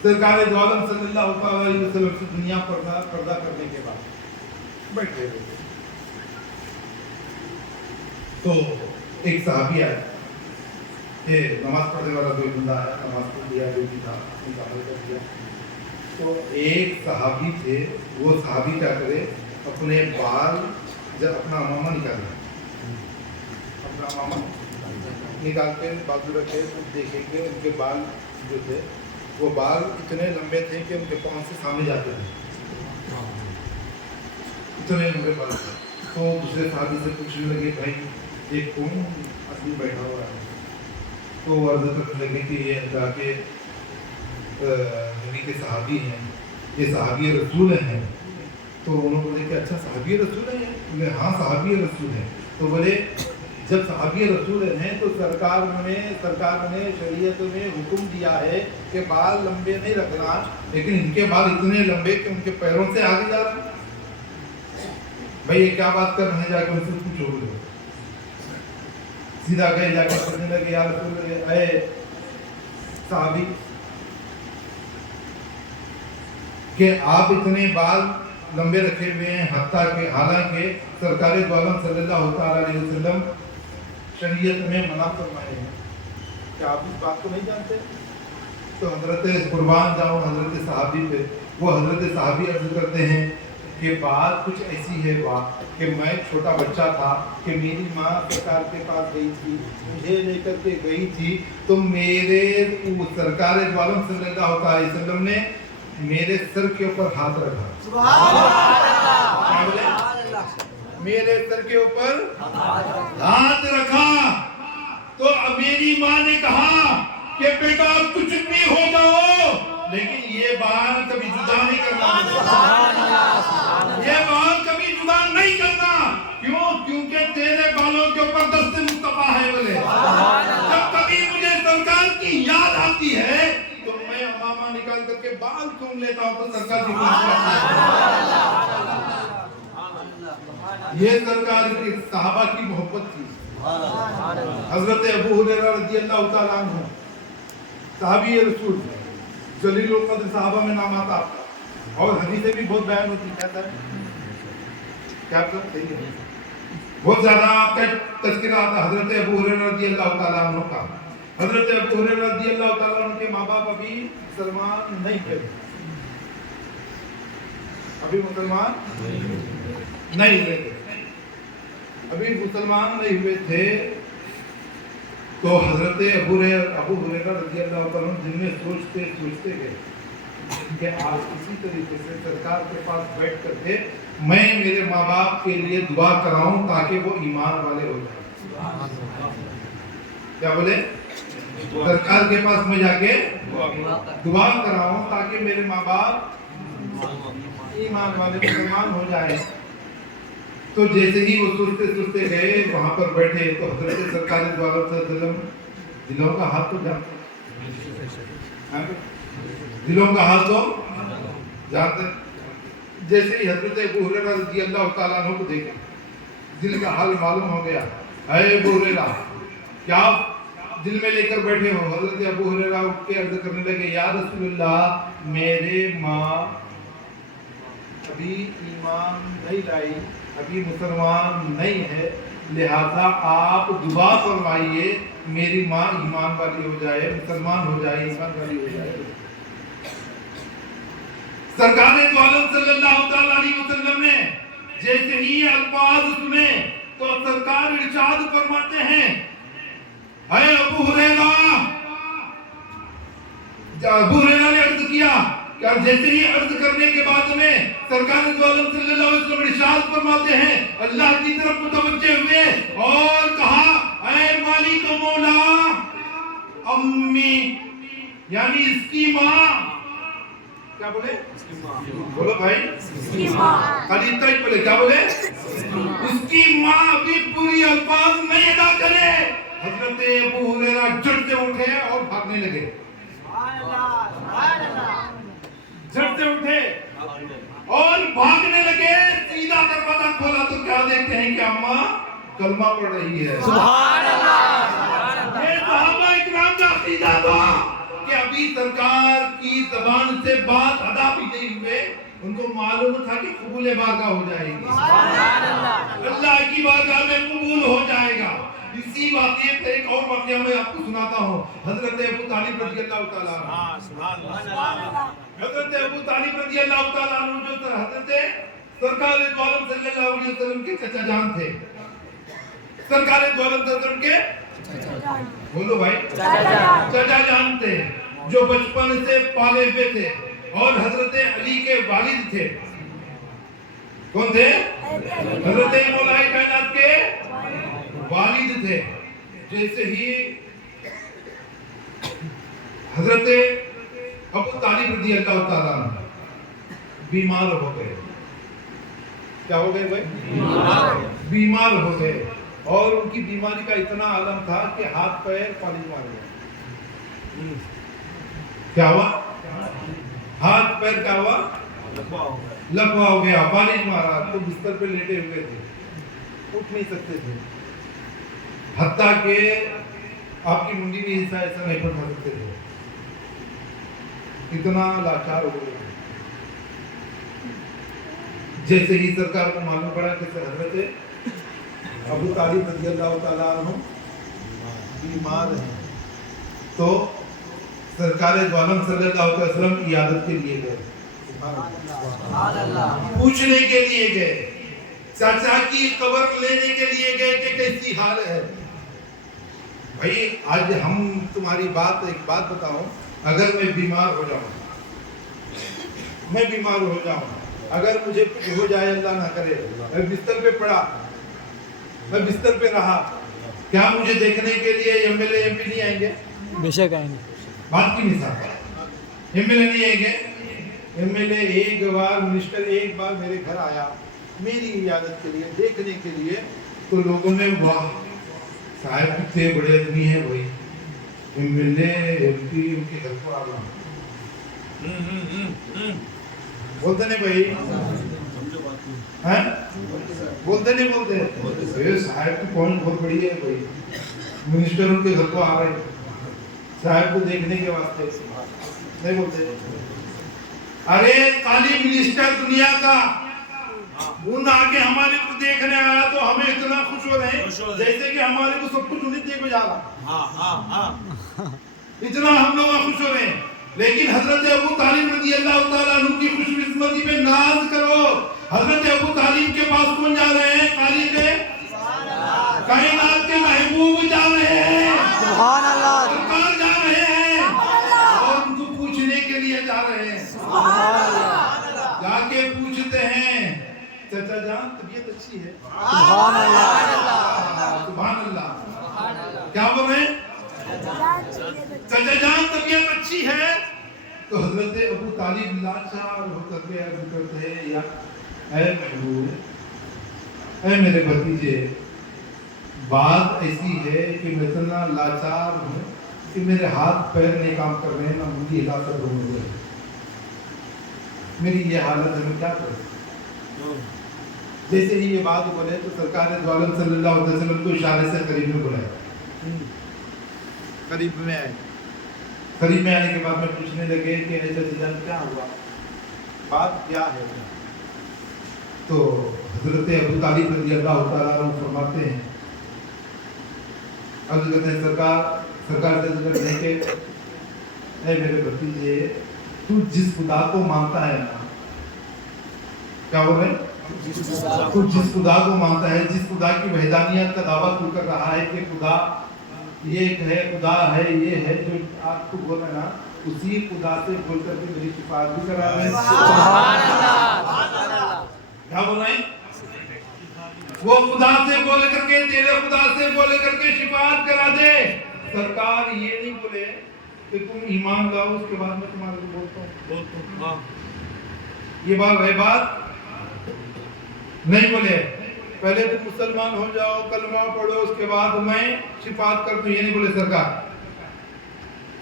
सरकार दो आलम सल्लल्लाहु अलैहि वसल्लम से दुनिया पर्दा करने के बाद बैठे हुए, तो एक सहाबी आया कि नमाज पढ़ने वाला कोई बंदा आया, नमाज पढ़ लिया, जो भी था निकाल कर दिया। तो एक सहाबी थे, वो सहाबी क्या करे, अपने बाल जब अपना मामा निकाले, अपना मामा निकाल के बाजू रखे, तो देखेंगे उनके बाल जो थे वो बाल इतने लंबे थे कि उनके पाँव से सामने जाते थे, इतने लंबे बाल। तो दूसरे साहबी से पूछने लगे, भाई ये कौन आदमी बैठा हुआ है? तो अर्ज करने लगे कि ये अल्लाह के नबी के सहाबी हैं, ये सहाबी रसूल हैं। तो उन्होंने बोले कि अच्छा सहाबी रसूल हैं? बोले हाँ सहाबी रसूल हैं। तो बोले जब सहाबी रसूल हैं तो सरकार ने शरीयत में हुक्म दिया है कि बाल लंबे नहीं रखना, लेकिन इनके बाल इतने लंबे कि उनके पैरों से आगे जा रहे हैं। भाई ये क्या बात कर रहे हैं, जाके उनसे पूछो। सीधा गए जाके कहने लगे या रसूल ऐ सहाबी कि आप इतने बाल लंबे रखे हुए हैं, हालांकि सरकार दो आलम सल्लल्लाहु अलैहि वसल्लम शरीयत में मना फरमाए हैं। क्या आप इस बात को नहीं जानते? तो हजरत कुर्बान जाऊं हजरत सहाबी पे, वो हजरत सहाबी अर्ज करते हैं कि बात कुछ ऐसी है बात कि मैं छोटा बच्चा था कि मेरी माँ सरकार के पास गई थी, मुझे लेकर के गई थी, तो मेरे सरकार दो आलम सल्लल्लाहु अलैहि वसल्लम ने मेरे सर के ऊपर हाथ रखा। मेरे सर के ऊपर हाथ रखा तो अब मेरी माँ ने कहा कि बेटा कुछ भी हो जाओ, लेकिन ये बाल कभी जुदा नहीं करना, ये बाल कभी जुदा नहीं करना। क्यों? क्योंकि तेरे बालों के ऊपर दस्ते मुस्तफा है। बोले जब कभी मुझे सरकार की याद आती है तो मैं अमामा निकाल करके बाल चूम लेता हूं, तो सरकार की ये सरकार की सहाबा की मोहब्बत थी। हजरत अबू हुरैरा रज़ियल्लाहु ताला अन्हु सहाबी रसूल, जलीलुल कद्र सहाबा में नाम आता, और हदीसें भी बहुत बयान होती। क्या सही है, बहुत ज्यादा आपका तज़किरा आता हजरत अबू हुरैरा रज़ियल्लाहु ताला अन्हु का। हजरत अबू हुरैरा रज़ियल्लाहु ताला अन्हु के माँ बाप अभी मुसलमान नहीं थे, अभी मुसलमान नहीं हुए थे, अभी मुसलमान नहीं हुए थे। तो हजरत अबू हुरैरा रज़ियल्लाहु ताला अन्हु दिन में सोचते गए कि आज इसी तरीके से सरकार के पास बैठ करके मैं मेरे माँ बाप के लिए दुआ कराऊं ताकि वो ईमान वाले हो जाए। क्या बोले? सरकार के पास मैं जाके दुआ कराऊं ताकि मेरे माँ बाप ईमान वाले मुसलमान हो जाए। तो जैसे ही वो सोचते गए वहां पर बैठे तो हजरत सरकार दिलों का हाथ तो जानते, दिलों का हाथ तो जानते। जैसे ही हजरत अबू हुरैरा रज़ियल्लाहु ताला अन्हु को देखा, दिल का हाल मालूम हो गया। अरे अबू हुरैरा क्या दिल में लेकर बैठे हो? हजरत अबू हुरैरा के अर्ज करने लगे, या रसूलल्लाह मेरे माँ अभी ईमान नहीं लाई, अभी मुसलमान नहीं है, लिहाजा आप दुआ फरमाइए मेरी माँ ईमान वाली हो जाए, मुसलमान हो जाए, ईमान वाली हो जाए। सरकार दो आलम सल्लल्लाहु अलैहि वसल्लम ने जैसे ही ये अल्फाज सुने तो सरकार इरशाद फरमाते हैं, अरे अबू हुरैरा ने अर्ज किया, क्या जैसे ही अर्ज करने के बाद में सरकार दो आलम सल्लल्लाहु अलैहि वसल्लम इरशाद फरमाते हैं, अल्लाह की तरफ मुतवज्जे हुए और कहा, ऐ मालिक मौला अम्मी, यानी इसकी माँ। क्या बोले? बोलो भाई, खाली इतना ही बोले। क्या बोले? उसकी माँ अभी पूरी अल्फाज नहीं अदा करे। हजरत अबू हुरैरा झट से उठे और भागने लगे, झट से उठे और भागने लगे। सीधा दरवाजा खोला तो क्या देखते हैं कि अम्मा कलमा पढ़ रही है। सुभान अल्लाह। ये सहाबा इकराम का अकीदा था कि अभी सरकार की ज़बान से बात अदा भी नहीं हुए, उनको मालूम था कि कबूल बारगाह हो जाएगी, अल्लाह की बारगाह में कबूल हो जाएगा। इसी वाक़ये पे एक और वाक़या मैं आपको सुनाता हूँ। हज़रत अबू तालिब रज़ियल्लाहु ताला अन्हु, हज़रत अबू तालिब रज़ियल्लाहु ताला अन्हु जो हज़रत सरकार दो आलम सल्लल्लाहु अलैहि वसल्लम के चचा जान थे। सरकार दो आलम सल्लल्लाहु अलैहि वसल्लम के, बोलो भाई, चचा जान थे, जो बचपन से पाले हुए थे और हज़रत अली के वालिद थे। कौन थे? हज़रत मौलाए कायनात के वालिद थे। जैसे ही हजरत अबू तालिब रज़ियल्लाहु ताला अन्हु बीमार हो गए। क्या हो गए भाई? बीमार हो गए। और उनकी बीमारी का इतना आलम था कि हाथ पैर पानी मार गया। क्या हुआ? हाथ पैर क्या हुआ? लकवा हो गया, पानी मारा, तो बिस्तर पे लेटे हुए थे, उठ नहीं सकते थे, हत्ता के आपकी मुंडी भी हिस्सा ऐसा नहीं पकड़ सकते थे, इतना लाचार हो गए। जैसे ही सरकार को मालूम पड़ा कि हजरत अबू तालिब रज़ियल्लाहु ताला अन्हु बीमार हैं, तो सरकार दो आलम सल्लल्लाहु अलैहि वसल्लम की इयादत के लिए गए, पूछने के लिए गए, चाचा की खबर लेने के लिए गए कि कैसी हाल है। भाई आज हम तुम्हारी एक बात बताऊं, अगर मैं बीमार हो जाऊं, अगर मुझे कुछ हो जाए, अल्लाह ना करे, मैं बिस्तर पे पड़ा, मैं बिस्तर पे रहा, क्या मुझे देखने के लिए एमएलए एमपी नहीं आएंगे? बेशक आएंगे। बात की मिसाल, एमएलए नहीं आएंगे? एमएलए एक बार, मिनिस्टर एक बार मेरे घर आया मेरी इयादत के लिए, देखने के लिए, तो लोगों ने वाह साहब कितने बड़े आदमी हैं भाई, एमएलए एमपी उनके घर को आ गया, बोलते नहीं भाई? हैं? बोलते नहीं बोलते? साहब की पहुंच बहुत बड़ी है भाई, मिनिस्टर उनके घर को आ रहे हैं साहब को देखने के वास्ते, नहीं बोलते? अरे काली मिनिस्टर दुनिया का उन आके हमारे को देखने आया तो हमें इतना खुश हो रहे हैं जैसे कि हमारे को सब कुछ उन्हीं देखो जा रहा, इतना हम लोग खुश हो रहे हैं। लेकिन हजरत अबू तालिब रज़ियल्लाहु ताला अन्हु की खुशकिस्मती पे नाज करो, हजरत अबू तालिब के पास कौन जा रहे हैं? कायनात के महबूब जा रहे हैं, सुभान अल्लाह, सरकार जा रहे हैं, और उनको पूछने के लिए जा रहे हैं। सुभान अल्लाह, जाके पूछते हैं चाचा जान तबीयत अच्छी है? सुभान अल्लाह, सुभान अल्लाह, क्या बोल रहे हैं? चाचा जान तबीयत अच्छी है? तो हजरत अबू तालिब लाचार होकर के अर्ज करते हैं, या ऐ महबूब, ऐ मेरे भतीजे, बात ऐसी है कि मैं इतना लाचार हूँ कि मेरे हाथ पैर नहीं काम कर रहे हैं, ना मुंडी हिला कर रहे, मेरी ये हालत है, मैं क्या करूँ? जैसे ही ये बात बोले तो सरकार ने दो आलम सल्लल्लाहु अलैहि वसल्लम को इशारे से करीब में बुलाया, करीब में आए। करीब में आने के बाद में पूछने लगे कि ऐसा जान क्या हुआ, बात क्या है? तो हजरत अबू तालिब रज़ियल्लाहु ताला अन्हु फरमाते हैं, अर्ज करते हैं सरकार से कि ऐ मेरे भतीजे, तू जिस खुदा को मानता है ना, क्या बोल रहे हैं? तू जिस खुदा को मानता है, जिस खुदा की वहदानियत का दावा तू कर रहा है कि खुदा ये है, खुदा है, ये है, जो आपको बोल रहे ना, उसी खुदा से बोल करके मेरी शिफात भी करा रहे हैं। सुभान अल्लाह, क्या बोल रहे हैं? वो खुदा से बोल करके, तेरे खुदा से बोल करके शिफात करा दे। सरकार ये नहीं बोले कि तुम ईमान लाओ, उसके बाद मैं तुम्हारे को बोलता हूँ, ये बात नहीं बोले, पहले तुम मुसलमान हो जाओ, कलमा पढ़ो, उसके बाद मैं शिफात कर दूं, ये नहीं बोले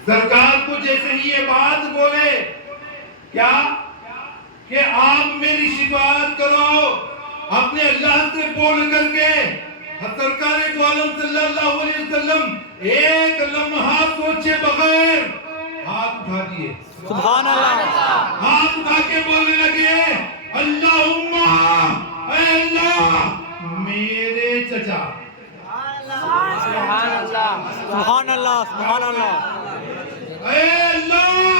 सरकार को जैसे ही ये बात बोले क्या कि आप मेरी शिफात करो अपने अल्लाह से बोल करके, सरकार दो आलम सल्लल्लाहु अलैहि वसल्लम एक लम्हा सोचे बगैर हाथ उठा दिए, सुभान अल्लाह, हाथ उठा के बोलने लगे, अल्लाहुम्मा, ऐ अल्लाह, मेरे चचा, सुभान अल्लाह, सुभान अल्लाह, सुभान अल्लाह, ऐ अल्लाह,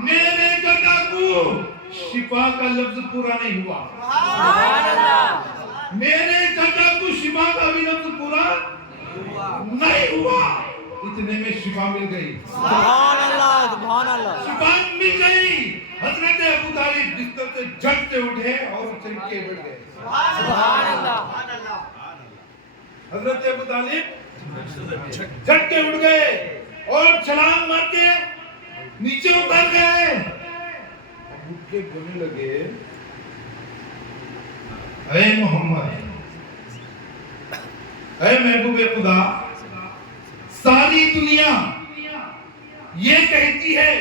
मेरे चचा को शिफा का लफ्ज पूरा नहीं हुआ, सुभान अल्लाह, मेरे चचा को शिफा का भी लफ्ज पूरा नहीं हुआ, इतने में शिफा मिल गई, सुभान अल्लाह, सुभान अल्लाह, शिफा मिल गई। हजरत अबू तालिब बिस्तर से झट से उठे और चल के बैठ गए, सुभान अल्लाह, हजरत अबू तालिब झट के उठ गए और छलांग मार के नीचे उतर गए, उठ के बोलने लगे, ऐ मोहम्मद, اے محبوب خدا ساری دنیا یہ کہتی ہے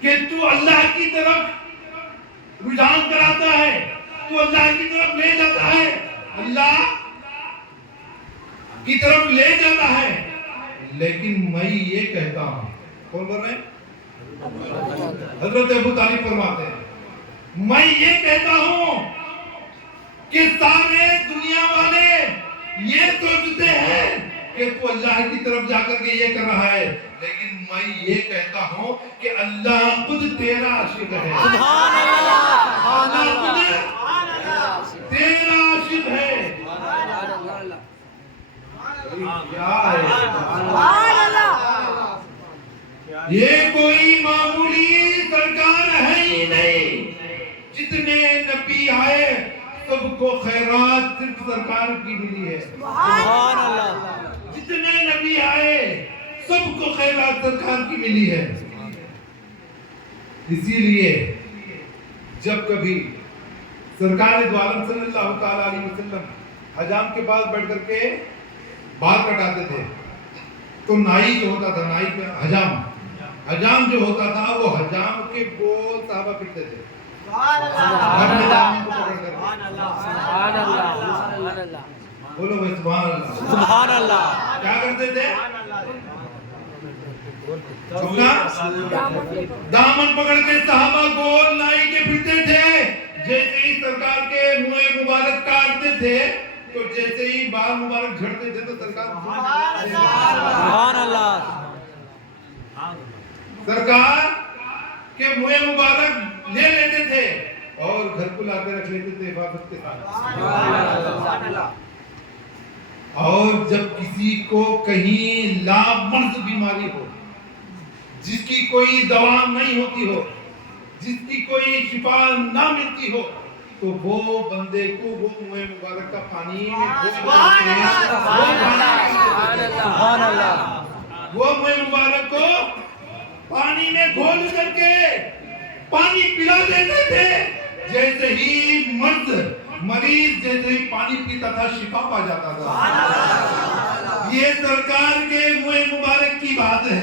کہ تو اللہ کی طرف رجحان کراتا ہے، تو اللہ کی طرف لے جاتا ہے، اللہ کی طرف لے جاتا ہے، لیکن میں یہ کہتا ہوں، کون بول رہے ہیں؟ حضرت ابو طالب فرماتے ہیں میں یہ کہتا ہوں کہ سارے دنیا والے یہ سوچتے ہیں کہ تو اللہ کی طرف جا کر کے یہ کر رہا ہے، لیکن میں یہ کہتا ہوں کہ اللہ خود تیرا عاشق ہے، سبحان اللہ، اللہ خود تیرا عاشق ہے۔ کیا ہے؟ یہ کوئی معمولی سرکار ہے ہی نہیں، جتنے نبی آئے سب کو خیرات صرف سرکار کی ملی ہے، سبحان اللہ، جتنے نبی آئے سب کو خیرات سرکار کی ملی ہے۔ اسی لیے جب کبھی سرکار دو عالم صلی اللہ تعالی علیہ وسلم حجام کے پاس بیٹھ کر کے بال کٹاتے تھے تو نائی جو ہوتا تھا، نائی کا حجام جو ہوتا تھا وہ حجام کے گول صحابہ پھرتے تھے، اپنے دامن کو پکڑ کر کے۔ بولو بھائی سبحان اللہ، سبحان اللہ، کیا کرتے تھے؟ دامن پکڑ کے صحابہ گول نائی کے پھرتے تھے، جیسے ہی سرکار کے منہ مبارک کاٹتے تھے تو جیسے ہی بال مبارک جھڑتے تھے تو سرکار سبحان اللہ، سرکار کے منہ مبارک لے لیتے تھے اور گھر کو لا کے رکھ لیتے تھے حفاظت کے ساتھ۔ اور جب کسی کو کہیں لامرض بیماری ہو، جس کی کوئی دوا نہیں ہوتی ہو، جس کی کوئی شفا نہ ملتی ہو، تو وہ بندے کو وہ منہ مبارک کا پانی وہ منہ مبارک کو پانی میں گھول کر کے پانی پلا دیتے تھے، جیسے ہی مریض جیسے ہی پانی پیتا تھا شفا پا جاتا تھا۔ یہ سرکار کے منہ مبارک کی بات ہے،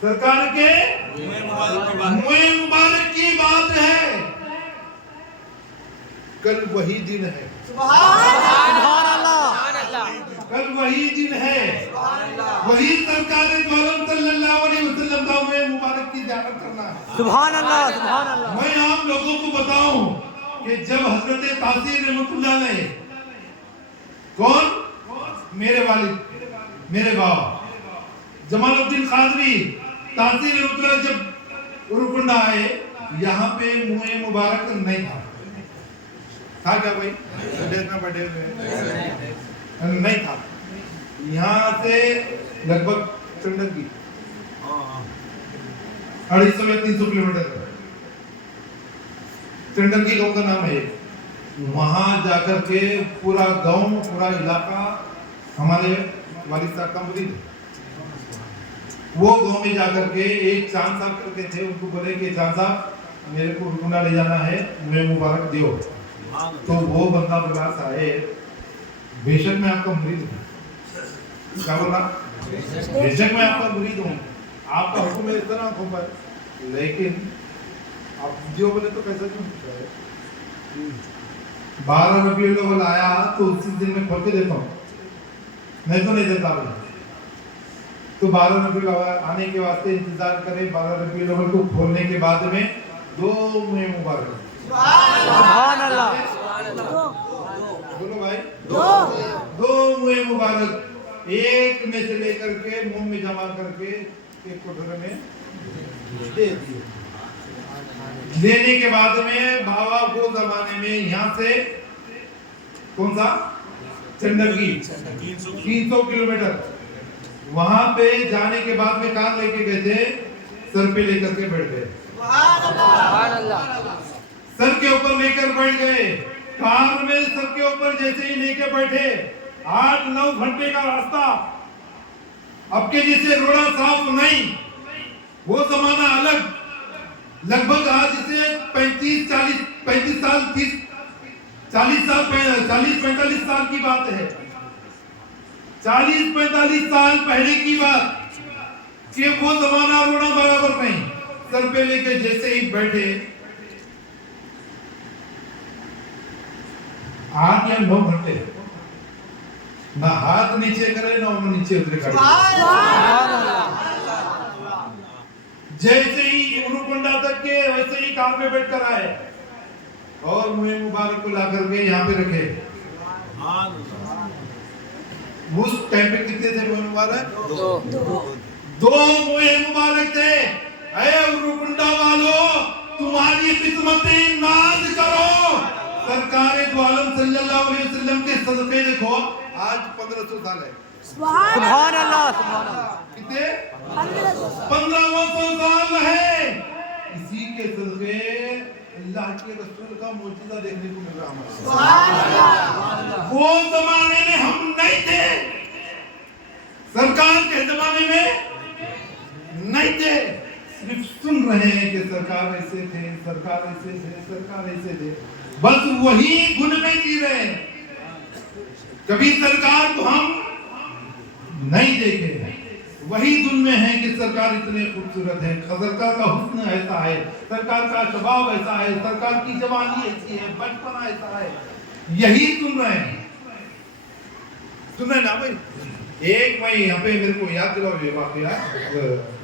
سرکار کے منہ مبارک کی بات ہے۔ کل وہی دن ہے، سبحان اللہ، کل وہی دن ہے، وہی سرکار دو عالم صلی اللہ علیہ وسلم کا منہ مبارک کی زیارت کرنا ہے۔ سبحان اللہ، سبحان اللہ، میں آپ لوگوں کو بتاؤں کہ جب حضرت تاثیر رحمت اللہ علیہ، کون؟ میرے والد، میرے باپ جمال الدین قادری تاثیر رحمت اللہ جب رکنڈا آئے، یہاں پہ منہ مبارک نہیں تھا کیا بھائی؟ بڑے نہیں تھا، یہاں سے لگ بھگ چنڈنگی 250 یا 300 کلومیٹر چنڈنگی گاؤں کا نام ہے۔ وہاں جا کر کے پورا گاؤں، پورا علاقہ ہمارے والد صاحب کا مرید ہے۔ وہ گاؤں میں جا کر کے ایک چاند صاحب کر کے تھے، ان کو بولے کہ چاند صاحب میرے کو رکنڈا لے جانا ہے، منہ مبارک دیو۔ تو وہ بندہ بولا صاحب بے شک میں آپ کا مرید ہوں، کیا بولا؟ بے شک میں آپ کا مرید ہوں، آپ کا حکم میرے طرح حکم ہے، لیکن آپ جو بولے تو کیسا کیوں ہوتا ہے؟ 12 ربیع الاول آیا تو اسی دن میں کھول کے دیتا ہوں، نہیں تو نہیں دیتا بولے۔ تو 12 ربیع الاول آنے کے واسطے انتظار کرے، 12 ربیع الاول کو کھولنے کے بعد میں 2 منہ مبارک، سبحان اللہ، بولو بھائی، 2 منہ مبارک ایک میں سے لے کر کے منہ میں جمع کر کے ایک کوٹھرے میں دے دیے۔ لینے کے بعد میں بابا کو زمانے میں یہاں سے کون سا چنڈنگی 300 کلومیٹر، وہاں پہ جانے کے بعد میں کار لے کے گئے تھے، سر پہ لے کر کے بیٹھ گئے، سر کے اوپر لے کر بیٹھ گئے، کار میں سر کے اوپر جیسے ہی لے کے بیٹھے 8-9 گھنٹے کا راستہ، اب کے جیسے روڑا صاف نہیں، وہ زمانہ الگ، لگ بھگ آج سے 35 سال 30 40-45 साल की बात है, 40-45 साल पहले की बात कि वो जमाना रोना बराबर नहीं। सर पे लेके जैसे ही बैठे, 8 या 9 घंटे ना हाथ नीचे करे ना उन्हें नीचे उतरे करे। जैसे ही उरुकुंडा तक के वैसे ही कार में बैठ कर आए और मुझे मुबारक को ला करके यहाँ पे रखे। उस टाइम पे कितने थे मुझे मुबारक? दो मुझे मुबारक थे। अरे उरुकुंडा वालों, तुम्हारी किस्मतें नाज करो। सरकार दो आलम सल्लल्लाहु अलैहि वसल्लम के सदक़े देखो, आज 1500 साल है। सुभान अल्लाह, सुभान अल्लाह। कितने? 1500 साल है। इसी के सदक़े अल्लाह के रसूल का मौजूदा देखने को मिल रहा है। वो जमाने में हम नहीं थे, सरकार के जमाने में नहीं थे, सिर्फ सुन रहे हैं कि सरकार ऐसे थे, सरकार ऐसे थे, सरकार ऐसे थे, बस वही गुण में जी रहे हैं। कभी सरकार को हम नहीं देखे, वही धुन में है कि सरकार इतने खूबसूरत है, सरकार का हुस्न ऐसा है, सरकार का स्वभाव ऐसा है, सरकार की जवानी ऐसी है, बचपना ऐसा है, यही सुन रहे हैं। सुन रहे ना भाई? एक मैं यहाँ पे मेरे को याद दिलाओ ये वाकया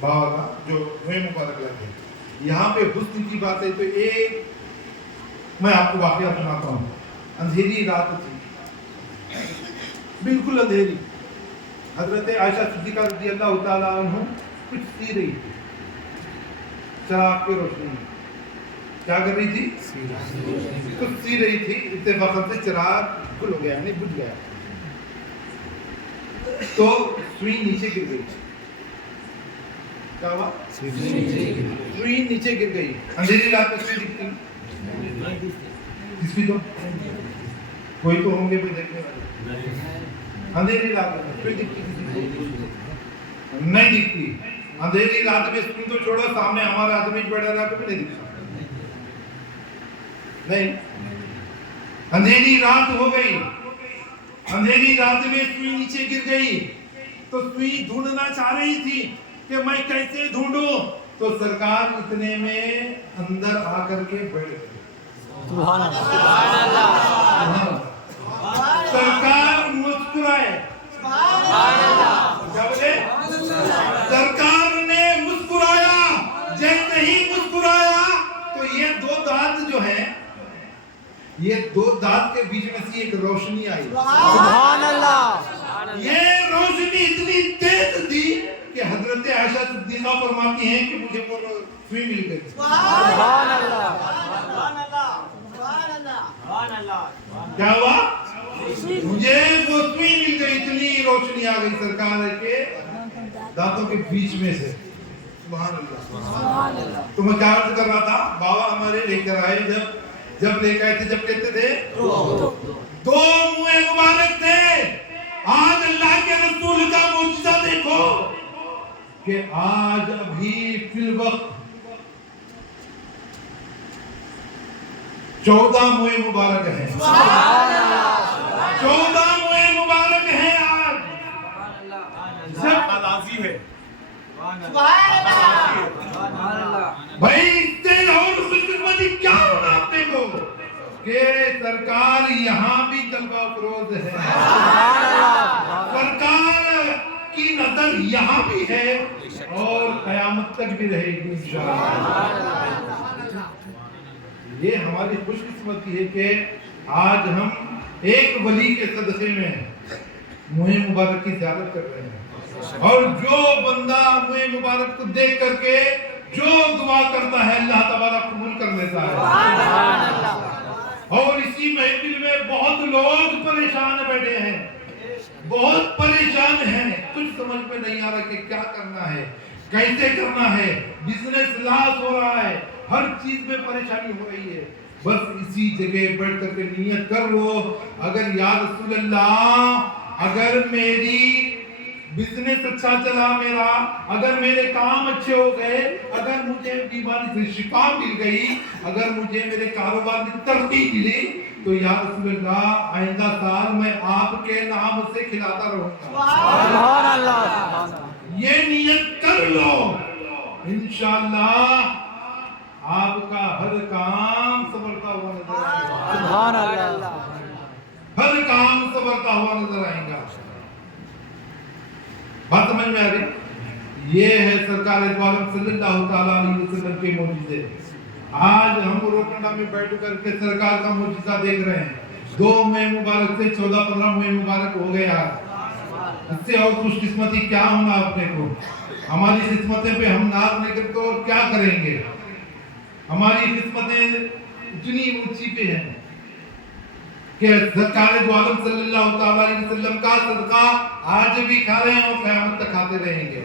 बाबा का जो मैं मुबारक लगे। यहाँ पे हुस्न की बात है तो एक मैं आपको वाकया सुनाता हूँ। अंधेरी रात थी, बिल्कुल अंधेरी। हजरत आयशा सिद्दीका रज़ी अल्लाह तआला अन्हा कुछ सी रही थी, चराग की रोशनी में। क्या कर रही थी? कुछ सी रही थी। इत्तेफाकन से चराग खुल गया, यानी बुझ गया, तो सुई नीचे गिर गई। क्या हुआ? सुई नीचे गिर गई। अंधेरी रात में सुई दिखती किसकी? तो कोई तो होंगे भी देखने वाले। अंधेरी रात में सुई दिखती नहीं दिखती। अंधेरी रात में सुई तो छोड़ो, सामने हमारा आदमी बैठा रहा तो भी नहीं दिखता। नहीं, अंधेरी रात हो गई, अंधेरी रात में सुई नीचे गिर गई, तो सुई ढूंढना चाह रही थी कि मैं कैसे ढूंढूं, तो सरकार इतने में अंदर आकर के बैठ गई। सुभान अल्लाह। सरकार मुस्कुराए। क्या बोले? सरकार ने मुस्कुराया। जैसे ही मुस्कुराया तो ये दो दांत जो है, ये दो दांत के बीच में से एक रोशनी आई। सुभान अल्लाह। ये रोशनी इतनी तेज थी कि हजरत आयशा सिद्दीका फरमाती हैं कि मुझे वो सुई मिल गई। सुभान अल्लाह। क्या हुआ? मुझे वो सुई मिल गई, इतनी रोशनी आ गई सरकार के दांतों के बीच में से। सुभान अल्लाह। तो मैं क्या अर्ज कर रहा था, बाबा हमारे लेकर आए, जब लेकर आए थे, जब कहते थे दो मुँह मुबारक थे। आज अल्लाह के रसूल का मौजूदा देखो कि आज अभी फिल वक्त 14 मुँह मुबारक है। 14 मुँह मुबारक है आज। राजी है भाई, इससे और खुशकिस्मती क्या होना अपने को कि सरकार यहाँ भी जलवा फरोज है, सरकार की नजर यहाँ भी है और कयामत तक भी रहेगी इंशाअल्लाह। ये हमारी खुशकिस्मती है कि आज हम एक वली के सदक़े में मुहे मुबारक की ज़ियारत कर रहे हैं, और जो बंदा मुहे मुबारक को देख करके जो दुआ करता है अल्लाह तबारा कबूल कर लेता है। और इसी महफिल में बहुत लोग परेशान बैठे हैं, बहुत परेशान हैं, कुछ समझ में नहीं आ रहा कि क्या करना है, कैसे करना है। बिजनेस लॉस हो रहा है, हर चीज में परेशानी हो रही है। बस इसी जगह बैठ करके नियत कर लो, अगर या रसूल अल्लाह, अगर मेरी बिजनेस अच्छा चला मेरा, अगर मेरे काम अच्छे हो गए, अगर मुझे बीमारी से शिफा मिल गई, अगर मुझे मेरे कारोबार में तरक्की मिली, तो या रसूल अल्लाह आइंदा साल मैं आपके नाम से खिलाता रहूंगा। सुभान अल्लाह। ये नियत कर लो, इंशाअल्लाह आपका हर काम संभलता हुआ नजर आएगा। सुभान अल्लाह। हर काम संभलता हुआ नजर आएगा। बात समझ में आ रही? ये है सरकार दो आलम सल्लल्लाहु ताला अलैहि वसल्लम के मौजूदे। आज हम रोकड़ा में बैठ करके सरकार का मौजूदा देख रहे हैं। 2 मई मुबारक से 14-15 मई मुबारक हो गया। इससे और खुशकिस्मती क्या होना अपने को? हमारी किस्मतें पे हम नाज नहीं करते और क्या करेंगे? हमारी किस्मतें इतनी ऊंची पे हैं कि सरकार दो आलम सल्लल्लाहु ताला अलैहि वसल्लम का सदका आज भी खा रहे हैं और क़यामत तक खाते रहेंगे।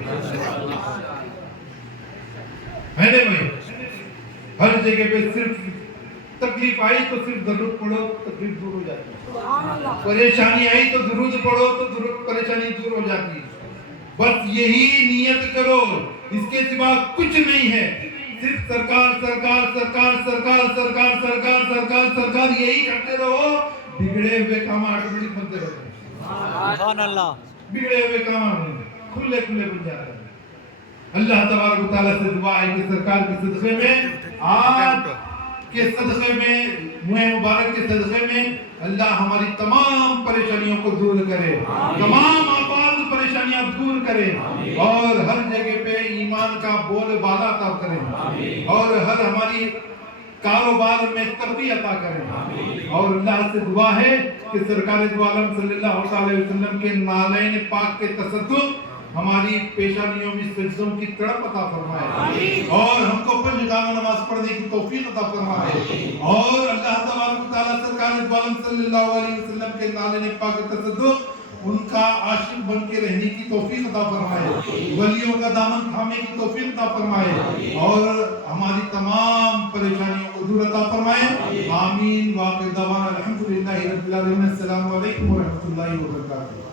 है ना भाई? हर जगह पे सिर्फ तकलीफ आई तो सिर्फ दरूद पढ़ो, तकलीफ दूर हो जाती है। परेशानी आई तो दुरूद पढ़ो तो परेशानी दूर हो जाती है। बस यही नियत करो, इसके सिवा कुछ नहीं है। सिर्फ सरकार सरकार सरकार सरकार सरकार सरकार सरकार सरकार यही करते रहो, बिगड़े हुए काम ऑटोमेटिक बनते रहते। सुभान अल्लाह। बिगड़े हुए काम खुले खुले बन जाते हैं। अल्लाह तबारक व तआला से दुआ है कि सरकार के सदक़े में, आज के सदक़े में, मुहे मुबारक के सदक़े में अल्लाह हमारी तमाम परेशानियों को दूर करे, तमाम आपात परेशानियां दूर करे और हर जगह पे ईमान का बोलबाला अता करे और हर हमारी कारोबार में तरक्की अता करे। और अल्लाह से दुआ है कि सरकार दो आलम सल्लल्लाहु अलैहि वसल्लम के नालैन पाक के तसद्दुक़ हमारी पेशानियों में सजदों की तड़प अता फरमाए और हमको पंजगाना नमाज पढ़ने की तौफीक अता फरमाए और अल्लाह तबारक व तआला सरकार दो आलम सल्लल्लाहु अलैहि वसल्लम के नालैन पाक के तसद्दुक़ उनका आशिक बन के रहने की तौफीक अता फरमाए, वलियों का दामन थामे की तौफीक अता फरमाए और हमारी तमाम परेशानियों को दूर अता फरमाए। आमीन। वाक़िअ दवाना अल्हम्दुलिल्लाहि रब्बिल आलमीन। अस्सलामु अलैकुम व रहमतुल्लाहि व बरकातहू।